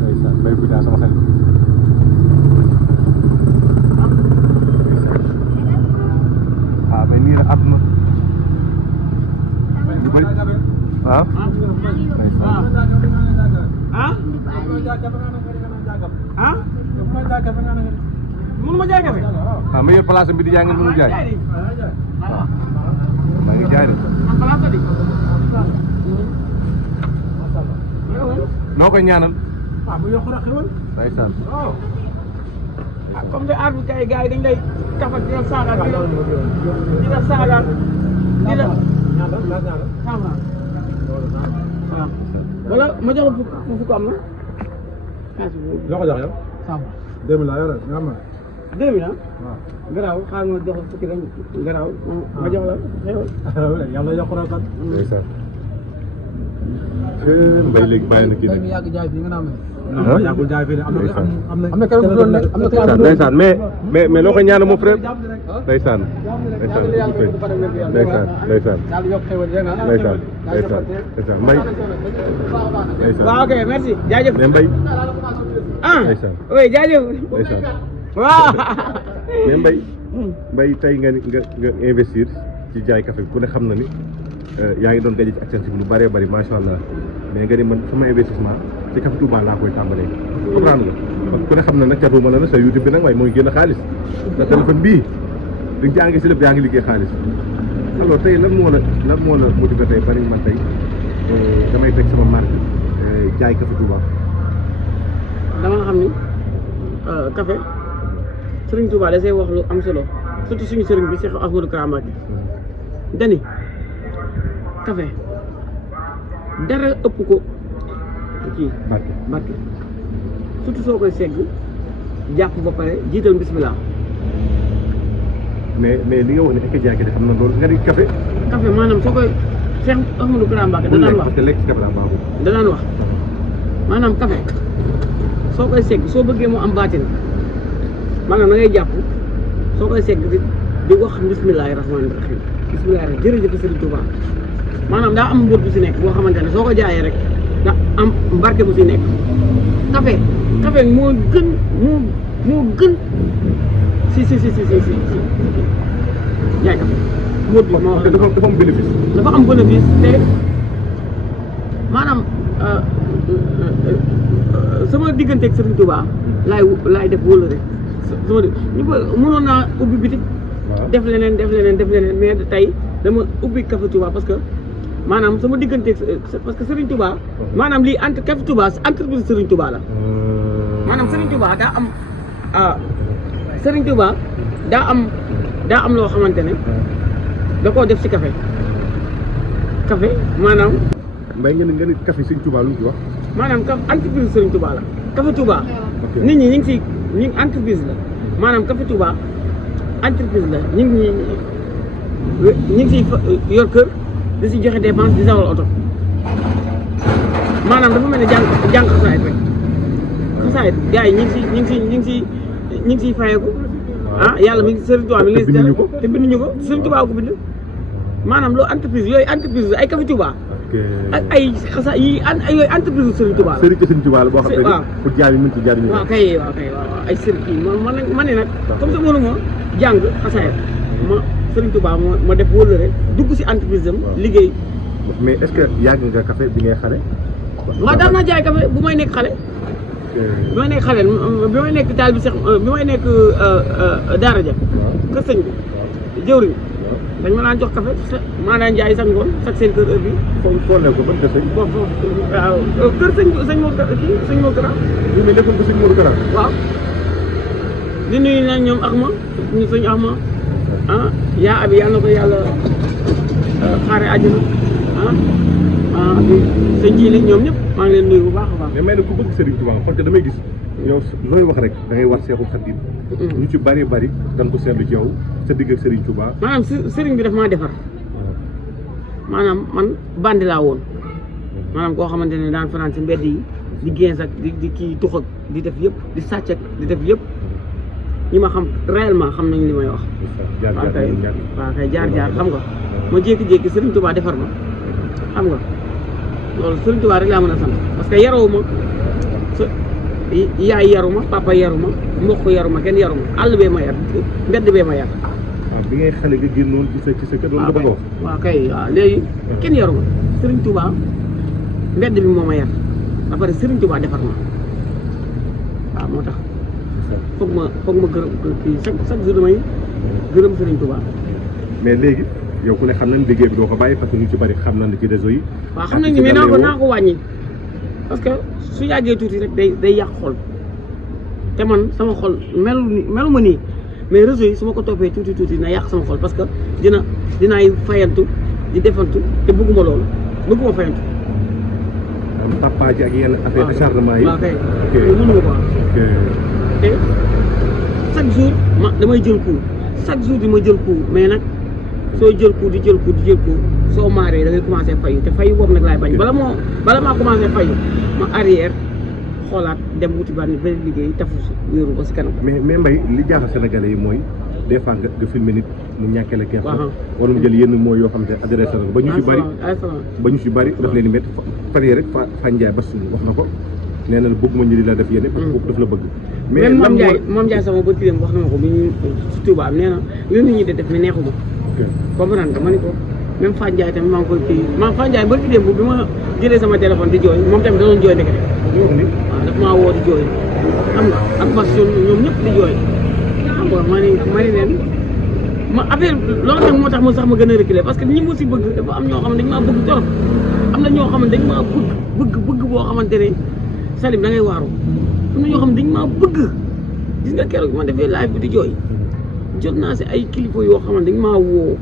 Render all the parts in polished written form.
ndeysaan bay bu daa sama xel ah mais nii la àdduna ñu bëri ah mënu ma jaay café ah ma yor place bi di jaay ngeen mënu jaay waaw maa ngi jaay de noo koy ñaanal waaw mu yokk rek xewal ndeysaan ah comme que aar bi kay gars yi dañ lay kafat di la saagal di la saagal di la waaw wala ma jox la fukk am na loo ko jox yow. 2000 laa yore nga xam ne. 2000 ah. waaw. garaaw xaaral ma jox la fukki rek garaaw ma jox la xewal. yàlla yokk na kat. ndeysaan mbay léegi bàyyi na kii mbay de mi yàgg jaay fii nga naan ah yàggul jaay fii de am ndeysaan. na kenn ku doon nekk am na kenn ku doon ndeysaan mais loo koy ñaanal mon frère ndeysaan ndeysaan ndeysaan ndeysaan yàlla yokk xewal dégg nga. ndeysaan ndeysaan ndeysaan mbay ndeysaan waaw ok merci jaajëf. mais mbay ah ndeysaan oui jaajëf. ndeysaan waaw. mais mbay tey nga investir ci jaay café ku ne xam na ni yaa ngi doon gaje ci Accenture lu bëree bëri macha allah mais nga ni man sama investissement ci Café Touba laa koy tàmbalee comprendre nga ku ne xam na nag catuma la na sa YouTube bi nag waaye mooy génn xaalis sa téléphone bii di nga ci engagé lépp yaa ngi liggéey xaalis alors tey lan moo la motivé tey bari man tey damay teg sama marque jaay Café Touba dama xam ni café Serigne Touba da say wax lu am solo surtout suñu sëriñ bi Cheikh Ahmadou Kara Mbacké dani café dara ëpp ko kii barke surtout soo koy segg jàpp ba pare jiital bismillah mais li nga wax ne ek jaay xam na loolu nga di café maanaam soo koy Cheikh Ahmadou Kara Mbacké da daan wax parce que lekk café daa baaxul da daan wax maanaam café soo koy segg soo bëggee mu am baatin maanaam da ngay jàpp soo koy segg di wax bismillahi rahmaani rahim bismillahi rahim jërëjëf Serigne Touba maanaam daa am mbóot bu si nekk boo xamante ne soo ko jaayee rek da am mbarke bu si nekk café moo gën si jaay café mbóot bi moo dafa am bénéfice dafa am bénéfice te maanaam sama digganteeg Serigne Touba laay def wóolu rek sama ñu ko mënoon naa ubbi bitik def leneen mais tey dama ubbi Café Touba parce que maanaam sama digganteeg parce que Serigne Touba maanaam lii entre Café Touba entreprise Serigne Touba la maanaam Serigne Touba daa am loo xamante ne da koo def ci café maanaam mbay nga ni café Serigne Touba lu mu ci wax maanaam entreprise Serigne Touba la Café Touba nit ñi ñu ngi entreprise la maanaam Café Touba entreprise la ñu ngi siy yor kër di si joxe dépense di dawal oto maanaam dafa mel ne jàng xasaayit rek xasaayit gars yi ñu ngi siy fayeeku ah yàlla mi ngi Serigne Touba mi ngi te binduñu ko Serigne Touba ko bind maanaam loolu entreprise yooyu entreprise ay Café Touba ak ay xasa yi yooyu entreprise Serigne Touba la Serigne Touba la boo xam ne pour jaay mën ci jariñu waaw kay ay Serigne man ne nag comme ça mënuma jàng xasaayit Serigne Touba ma def wóolu rek dugg si entreprise am liggéey mais est-ce que yàgg nga café bi ngay xale waaw daan naa jaay café bu may nekk xale bi may nekk taal bi sax bi may nekk daara ja kër sëñ bi jëwriñ dañ ma daan jox café maa daan jaay sax ngoon sax seen kër heure bi foo nekk ko ban kër sëñ waaw kër sëñ Modou Kara ñu mi defoon ko sëñ Modou Kara waaw di nuyu na ñoom Axma ñu sëñ Axma yaa abi yàlla na ko yàlla xaare àjjana sëñ ji li ñoom ñëpp maa ngi leen nuyu bu baax a baax mais may na ku bëgg Serigne Touba parce que damay gis yow looy wax rek da ngay war Seexul Xadiim ñu ci bari dañ ko seetlu ci yow sa digg ak Serigne Touba maanaam Serigne bi daf maa defar maanaam man bandi laa woon maanaam koo xamante ne daan fanaan si mbedd yi di gens ak di kii tux ak di def yëpp di sàcc ak di def yëpp ñi ma xam réellement xam nañ li may wax waaw kay jaar xam nga ma jékki-jékki Serigne Touba defar ma xam nga loolu Sëriñ Tuubaa rek laa mën a sant parce que yaroo sa yaay yaruma papa yaruma mbokk yaruma kenn yaruma àll bee ma yar mbedd bee ma yar. waaw bi ngay xale nga génnoon ci sa kër loolu nga bëgg a wax. waaw kay waaw léegi kenn yaruma Sëriñ Tuubaa mbedd bi moo ma yar ba pare Sëriñ Tuubaa defar ma waaw moo tax foog ma gërëm kii chaque jour damay gërëm Sëriñ Tuubaa. mais léegi yow ku ne xam nañ liggéey bi doo ko bàyyi parce que ñu ci bari xam nañ ci réseau yi. waaw xam nañ ni mais naa ko wàññi parce que su yàggee tuuti rek day yàq xol te man sama xol melu ma nii mais réseau yi su ma ko toppee tuuti na yàq sama xol parce que dinaay fayantu di defantu te bëgguma loolu bëgguma fayantu. am papa ji ak yenn affaire acharnement yi. waaw kay mënuma ko te chaque jour damay jël coup chaque jour di ma jël coup mais nag sooy jël coup di jël coup soo maaree da ngay commencé fayu te fayu boobu nag laay bañ bala maa commencé fayu ma arrière xoolaat dem wuti ba liggéey tafu wéeru ba si kanam. mais Mbaye li jaaxal Sénégalais yi mooy des fois nga filmer nit mu ñàkkee la kees. wala mu jël yenn mooy yoo xam ne adressé la ba ñu si bari daf leen di métti fan yii rek Fane Ndiaye bas wax na ko nee na bëgguma ñu di la def yéen parce que daf la bëgg. mais moom Ndiaye sama bët dem wax na ma ko bi ñu si Touba nee na li nit ñi di def mais neexuma. comprendre nga ma ni ko même Fane Ndiaye tamit maa ngi koy kii Fane Ndiaye bët dem bi ma jëlee sama téléphone di jooy moom tamit da doon jooy ndekete. waaw daf maa woo di jooy xam nga ak bas ñoom ñëpp di jooy xam nga ma ni leen ma affaire loolu nag moo tax ma sax ma gën a reculer parce que ñi mu si bëgg dafa am ñoo xam ne dañ maa bëgg torop am na ñoo xam ne dañ maa bëgg boo xamante ne Salim da ngay waaru am na ñoo xam ne dañ maa bëgg gis nga keroog ma defee live bi di jooy jot naa si ay kilifa yoo xam ne dañ maa woo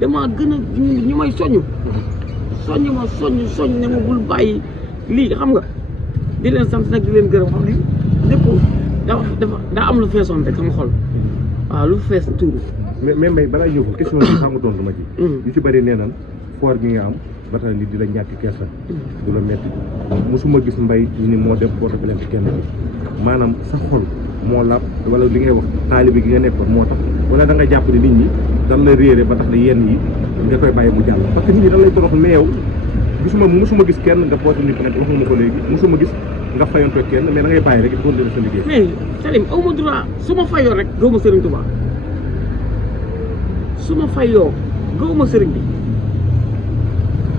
damaa gën a ñu may soññ ne ma bul bàyyi lii xam nga di leen sant nag di leen gërëm xam ne lépp daa am lu feesoon rek sama xol waaw lu fees tuuru. mais Mbaye balaa ñëw ko question bi xam nga tontu ma ci. yu ci bëri nee nan foor bi nga am ba tax nit di la ñàkk kersa du la metti mosuma gis Mbaye ni moo dem porte plainte kenn maanaam sa xol moo làpp wala li ngay wax taalibe gi nga nekkoon moo tax wala da nga jàpp ne nit ñi dan la réere ba tax ne yenn yi nga koy bàyyi mu jàll parce que nit ñi dan lay torox mais yow mosuma gis kenn nga porte nit plainte wax nga ma ko léegi mosuma gis nga fayantoo kenn mais da ngay bàyyi rek di continuer sa liggéey. mais Salim aw ma droit su ma fayoo rek gëw ma Serigne Touba su ma fayoo gëw ma Serigne bi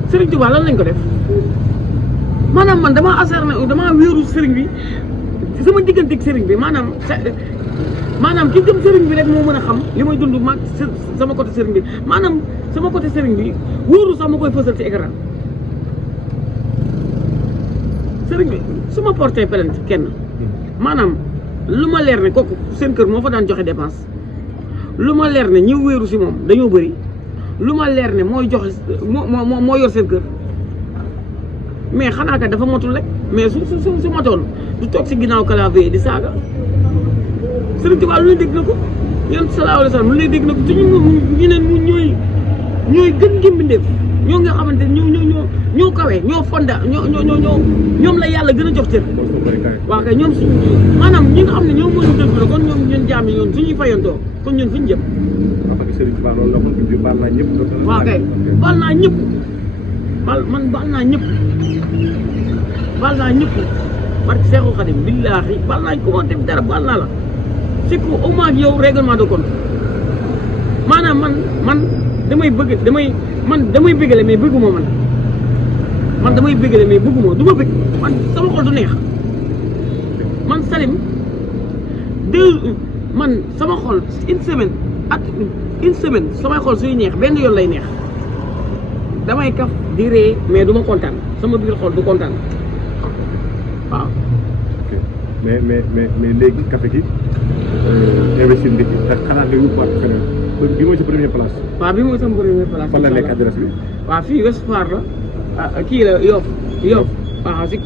Serigne Touba lan lañ ko def maanaam man damaa asarna damaa wéeru Serigne bi sama digganteeg Serigne bi maanaam ki gëm Serigne bi rek moo mën a xam li may dund ma sama côté Serigne bi maanaam sama côté Serigne bi wóoru sax ma koy fësal ci écran Serigne bi su ma porté plainte kenn maanaam lu ma leer ne kooku seen kër moo fa daan joxe dépense lu ma leer ne ñi wéeru si moom dañoo bëri lu ma leer ne mooy joxe moo yor seen kër mais xanaa kat dafa motul rek mais su motoon du toog si ginnaaw clavier di saaga Serigne Touba lu ne dégg na ko yonent sallallahu alayhi wa sallam lu ne dégg na ko te ñu ne ñooy gën gi mbindeef ñoo nga xamante ne ñoo kawe ñoo fonda ñoom la yàlla gën a jox cër waaw kay ñoom suñ maanaam ñi nga xam ne ñoom moo ñu déglu kon ñoom ñun jaam yi ñoom suñuy fayantoo kon ñun fuñu jëm waaw kay baal naa ñëpp baal naa ñëpp barke Seexul Xadim billaahi baal naa ko ma def dara baal naa la c'est que au moins yow règlement de compte maanaam man damay bëggale mais bëgguma man damay bëggale mais bëgguma du ma bëgg man sama xol du neex man Salim sama xol une semaine samay xol suy neex benn yoon lay neex damay kaf di ree mais du ma kontaan sama biir xol du kontaan waaw. mais léegi café gi investir nga ci te xanaa nga yóbbuwaat feneen bi mooy sa première place. waaw bi mooy sama première place. fan la nekk adresse bi. waaw fii West Foire la kii la Yoff waaw si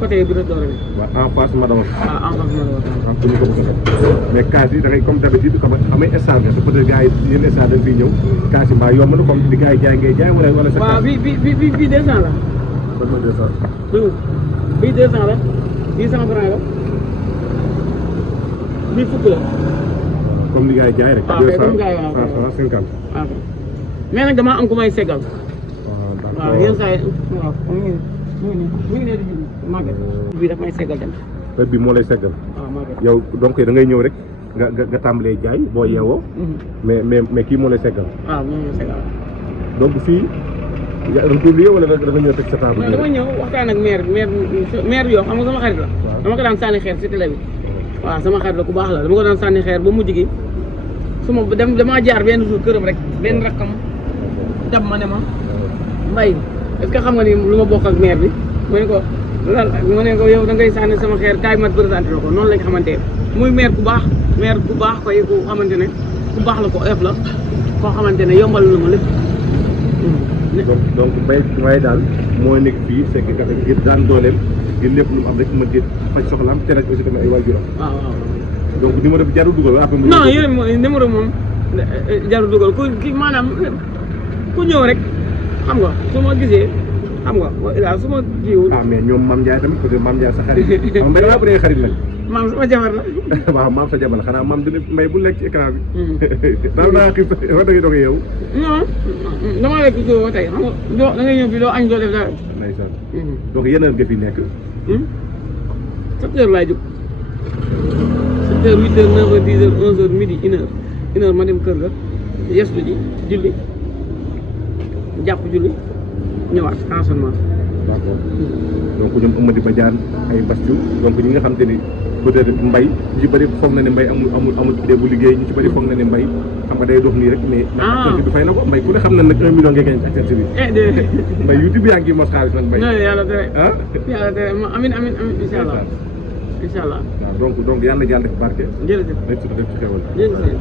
côté bi restaurant bi. waaw en face Madama. waaw en face Madama. ah pour ñu ko bëgg a mais kaas yi da ngay comme d'habitude xam nga star nga te peut-être gars yi yenn star dañ fiy ñëw kaas yi mbaa yomb na comme li gars yi jaay ngay jaay wala sa. waaw bi 200 la. kon mooy 200. bii 200 la 100 francs la bii fukk la. comme li gars yi jaay rek. waaw kay comme gars yi waaw 200 150. waaw mais nag damaa am ku may seggal. waaw yenn saa yi waaw mu ngi ne di julli màgget bii daf may seggal dem heure bi moo lay seggal waaw màgget yow donc da ngay ñëw rek nga tàmbalee jaay boo yeewoo mais kii moo lay seggal waaw moom la seggal donc fii yaa da nga ko liyee wala da nga ñëw teg sa table dama ñëw waxtaan ak maire yoo xam nga sama xarit la dama ko daan sànni xeer si télé bi waaw sama xarit la ku baax la dama ko daan sànni xeer ba mujj gi su ma damaa jaar benn jour këram rek benn rakkam dab ma ne ma Mbaye est-ce que xam nga ni lu ma bokk ak maire bi ma ne ko lan ma ne ko yow da ngay sànni sama xeer kaay ma présenté la ko noonu lañ xamante muy maire ku baax koy ku xamante ne ku baax la ko ef la koo xamante ne yombal na ma lépp donc Mbaye daal moo nekk fii Seck Café ngir daan dooleem ngir lépp lu mu am rek mën di faj soxlaam te rek aussi tamit ay waajuram waaw donc numéro bi jarul dugal après non yéen numéro moom jarul dugal ku maanaam ku ñëw rek xam nga su ma gisee xam nga waaw su ma jiwul mais ñoom Mame Ndiaye tamit peut-être Mame Ndiaye sa xarit xam Mbaye daa bëri xarit nag maam sama jabar la waaw maam sa jabar la xanaa maam dina Mbaye bu lekk ci écran bi daal naa xiif wax dëgg doge yow non dama lekk soo tey xam nga da ngay ñëw fi doo añ doo def dara ndeysaan donc yenn heure nga fi nekk 7 heures laay jóg 7 heures 8 heures 9 heures 10 heures 11 heures midi 1 heure ma dem kër ga yestu ji julli jàpp julli ñëwaat enseignement d'accord donc ñoom Amady Badiane ay Bastiu donc ñi nga xam te ni peut-être Mbaye ñu ci bëri foog na ne Mbaye amul idée bu liggéey ñu ci bëri foog na ne Mbaye xam nga day dox nii rek mais activité bi fay na ko Mbaye ku ne xam na nag 1 million ngay gañ ci activité bi Mbaye YouTube yaa ngi mos xaalis nag Mbaye yàlla tere yàlla tere amin incha allah waaw donc yàlla na jàll def barke jërëjëf def ci xewal jërëjëf